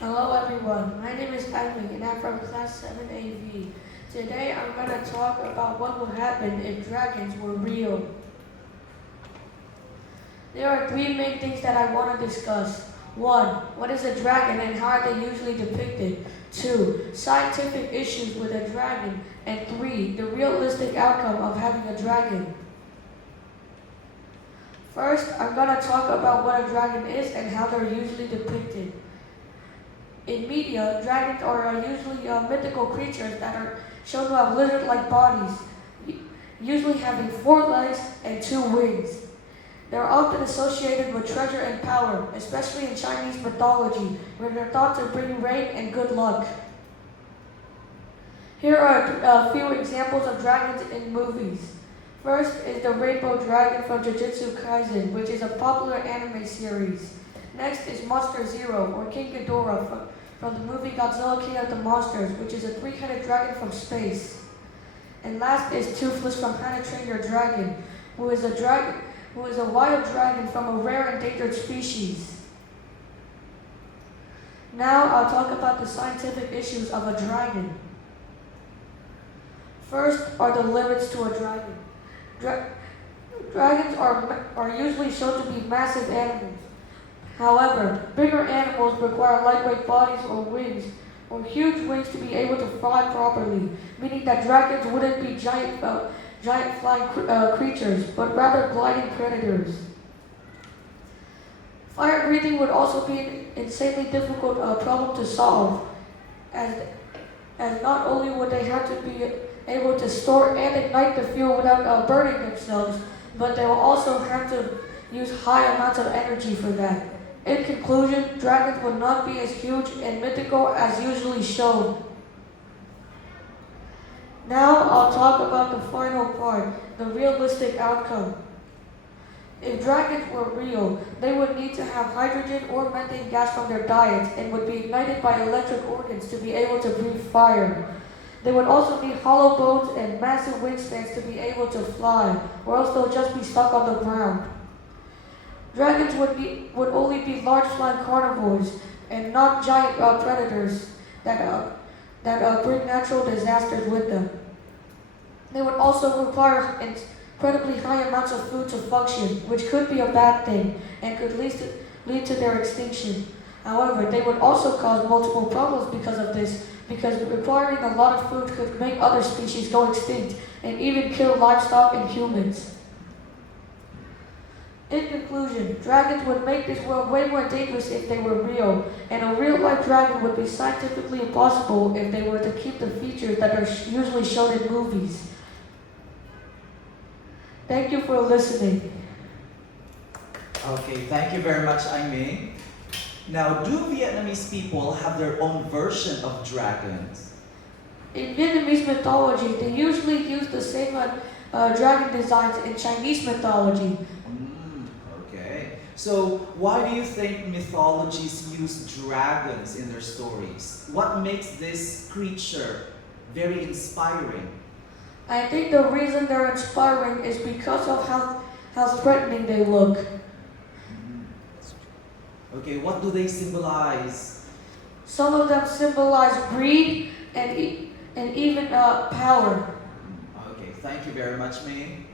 Hello everyone, my name is Anh Minh and I'm from class 7AV. Today I'm going to talk about what would happen if dragons were real. There are three main things that I want to discuss. 1. What is a dragon and how are they usually depicted? 2. Scientific issues with a dragon. And 3. The realistic outcome of having a dragon. First, I'm going to talk about what a dragon is and how they're usually depicted. In media, dragons are usually mythical creatures that are shown to have lizard-like bodies, usually having 4 legs and 2 wings. They are often associated with treasure and power, especially in Chinese mythology, where they're thought to bring rain and good luck. Here are a few examples of dragons in movies. First is the Rainbow Dragon from Jujutsu Kaisen, which is a popular anime series. Next is Monster Zero, or King Ghidorah, from the movie Godzilla King of the Monsters, which is a 3-headed dragon from space. And last is Toothless from How to Train Your Dragon, who is a wild dragon from a rare endangered species. Now I'll talk about the scientific issues of a dragon. First are the limits to a dragon. Dragons are usually shown to be massive animals. However, bigger animals require lightweight bodies or wings, or huge wings to be able to fly properly, meaning that dragons wouldn't be giant flying creatures, but rather gliding predators. Fire breathing would also be an insanely difficult problem to solve, as not only would they have to be able to store and ignite the fuel without burning themselves, but they will also have to use high amounts of energy for that. In conclusion, dragons would not be as huge and mythical as usually shown. Now I'll talk about the final part, the realistic outcome. If dragons were real, they would need to have hydrogen or methane gas from their diets and would be ignited by electric organs to be able to breathe fire. They would also need hollow bones and massive wingspans to be able to fly, or else they'll just be stuck on the ground. Dragons would only be large flying carnivores and not giant predators that bring natural disasters with them. They would also require incredibly high amounts of food to function, which could be a bad thing and could lead to their extinction. However, they would also cause multiple problems because of this, because requiring a lot of food could make other species go extinct and even kill livestock and humans. In conclusion, dragons would make this world way more dangerous if they were real, and a real-life dragon would be scientifically impossible if they were to keep the features that are usually shown in movies. Thank you for listening. Okay, thank you very much, Anh Minh. Now, do Vietnamese people have their own version of dragons? In Vietnamese mythology, they usually use the same dragon designs in Chinese mythology. Okay. So, why do you think mythologies use dragons in their stories? What makes this creature very inspiring? I think the reason they're inspiring is because of how threatening they look. Okay, what do they symbolize? Some of them symbolize greed and even power. Okay, thank you very much, Ming.